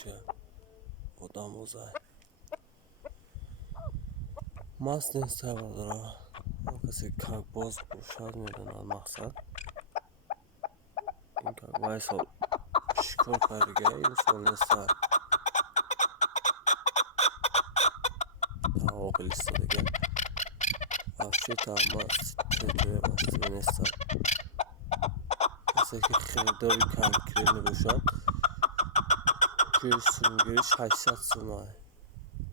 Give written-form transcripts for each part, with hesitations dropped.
فروشه آدم بزن مست نیست بردارم کسی کنک باز باشد میدونن مقصد این کنک وای سال شکر کرده این سال نیست آقا لیسته دیگه افشی تا مست تیتوی مستی نیست کسی که خریداری کنک میباشد سونگیریش 800 سومه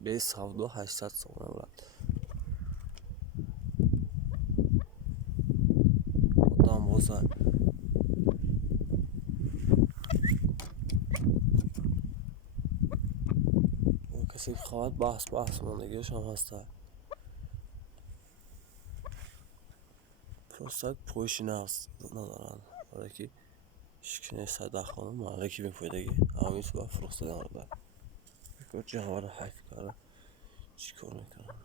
به سودا 800 سومه برد آدم بازن کسی که خواهد بحث ماندگیش هم هسته پروستک پویشی نهست ندارن برای که شکنه سده خانم محله که بپویدگی همیشه با فروسته نمارده بکر جهوار حیف کرده چی کار میکنن